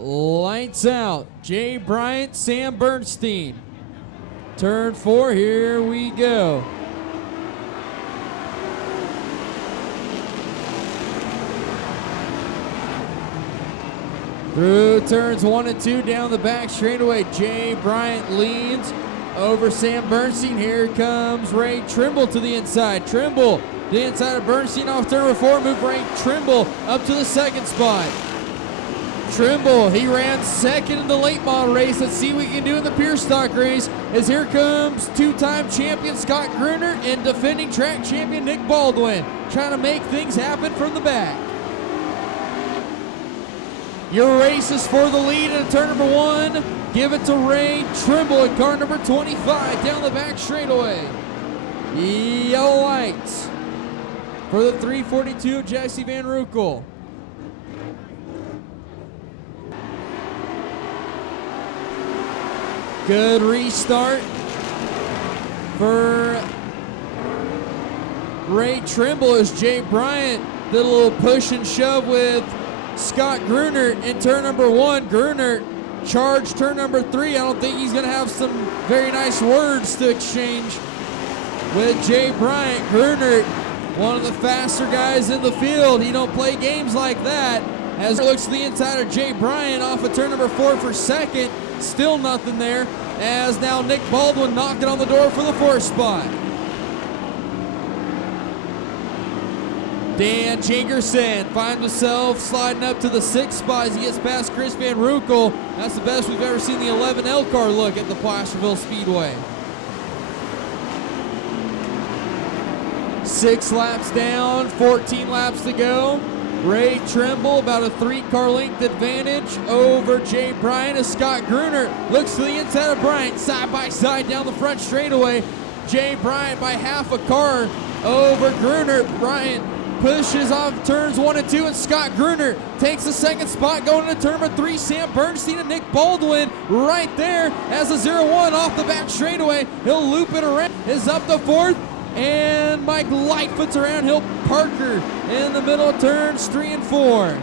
Lights out. Jay Bryant, Sam Bernstein. Turn 4, here we go. Through turns 1 and 2 down the back straightaway. Jay Bryant leads over Sam Bernstein. Here comes Ray Trimble to the inside. Trimble, the inside of Bernstein off turn number 4. Move Ray Trimble up to the second spot. Trimble, he ran second in the late model race. Let's see what he can do in the pure stock race, as here comes two-time champion Scott Gruner and defending track champion Nick Baldwin, trying to make things happen from the back. Your race is for the lead in turn number 1. Give it to Ray Trimble in car number 25 down the back straightaway. Yellow lights for the 342 of Jesse Van Ruckel. Good restart for Ray Trimble as Jay Bryant did a little push and shove with Scott Gruner in turn number 1. Gruner charged turn number 3. I don't think he's going to have some very nice words to exchange with Jay Bryant. Gruner, one of the faster guys in the field. He don't play games like that. As it looks to the inside of Jay Bryant off of turn number 4 for second. Still nothing there, as now Nick Baldwin knocking on the door for the 4th spot. Dan Jingerson finds himself sliding up to the 6th spot as he gets past Chris Van Ruckel. That's the best we've ever seen the 11L car look at the Placerville Speedway. 6 laps down, 14 laps to go. Ray Trimble about a 3-car length advantage over Jay Bryant as Scott Gruner looks to the inside of Bryant, side by side down the front straightaway. Jay Bryant by half a car over Gruner. Bryant pushes off turns 1 and 2, and Scott Gruner takes the 2nd spot going into turn number 3. Sam Bernstein and Nick Baldwin right there as a 0-1 off the back straightaway. He'll loop it around, is up the 4th. And Mike Lightfoot's around. He'll Parker in the middle of turns 3 and 4.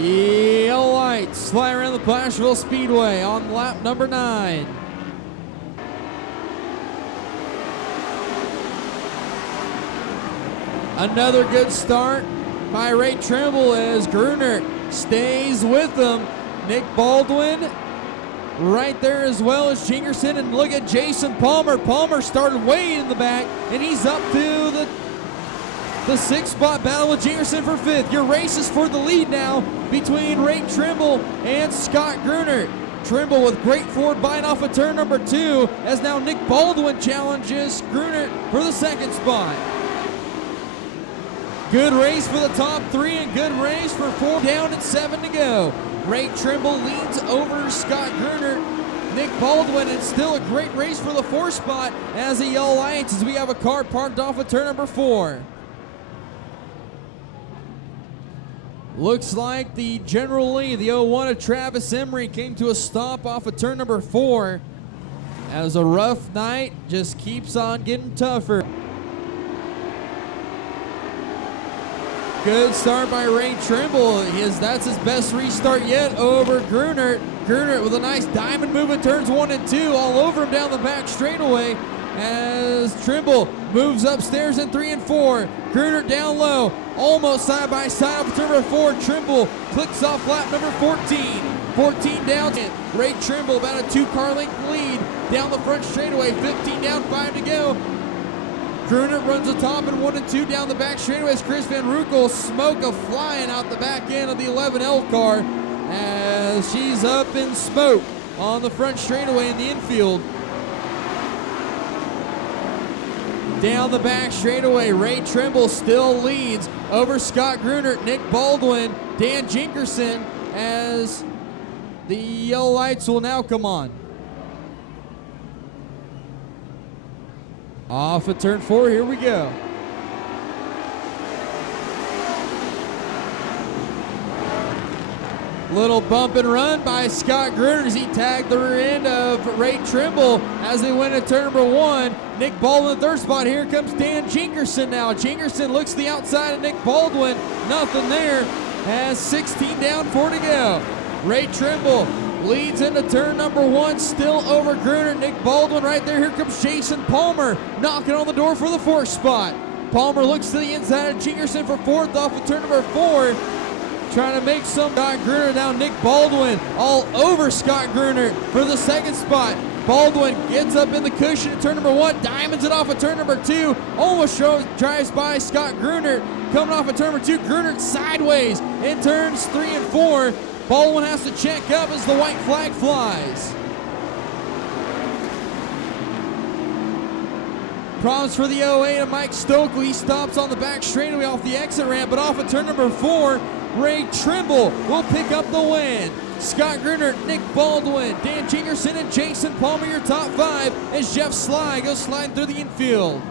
Yellow lights fly around the Placerville Speedway on lap number 9. Another good start by Ray Trimble as Gruner stays with him. Nick Baldwin right there as well as Jingerson, and look at Jason Palmer. Palmer started way in the back, and he's up to the 6th spot, battle with Jingerson for 5th. Your race is for the lead now between Ray Trimble and Scott Gruner. Trimble with great forward bind off of turn number 2, as now Nick Baldwin challenges Gruner for the 2nd spot. Good race for the top 3 and good race for 4 down and 7 to go. Ray Trimble leads over Scott Gruner, Nick Baldwin, and still a great race for the 4th spot as the yellow lights as we have a car parked off of turn number 4. Looks like the General Lee, the 01 of Travis Emery, came to a stop off of turn number 4 as a rough night just keeps on getting tougher. Good start by Ray Trimble. That's his best restart yet over Gruner. Gruner with a nice diamond move in turns 1 and 2, all over him down the back straightaway as Trimble moves upstairs in 3 and 4. Gruner down low, almost side by side off turn number 4. Trimble clicks off lap number 14. 14 down. Ray Trimble about a 2-car length lead down the front straightaway. 15 down, 5 to go. Gruner runs the top in 1 and 2 down the back straightaway as Chris Van Ruckel smoke flying out the back end of the 11L car as she's up in smoke on the front straightaway in the infield. Down the back straightaway, Ray Trimble still leads over Scott Gruner, Nick Baldwin, Dan Jingerson, as the yellow lights will now come on. Off of turn 4, here we go. Little bump and run by Scott Gruner as he tagged the rear end of Ray Trimble as they went to turn number 1. Nick Baldwin, 3rd spot. Here comes Dan Jingerson now. Jingerson looks to the outside of Nick Baldwin. Nothing there. as 16 down, 4 to go. Ray Trimble leads into turn number 1, still over Gruner. Nick Baldwin right there. Here comes Jason Palmer knocking on the door for the 4th spot. Palmer looks to the inside of Jingerson for 4th off of turn number 4. Trying to make some. Scott Gruner down. Nick Baldwin all over Scott Gruner for the 2nd spot. Baldwin gets up in the cushion at turn number 1, diamonds it off of turn number 2, almost drives by Scott Gruner. Coming off of turn number 2, Gruner sideways in turns 3 and 4. Baldwin has to check up as the white flag flies. Problems for the 08 of Mike Stokely. He stops on the back straightaway off the exit ramp, but off of turn number 4, Ray Trimble will pick up the win. Scott Gruner, Nick Baldwin, Dan Jingerson, and Jason Palmer, your top 5, as Jeff Sly goes sliding through the infield.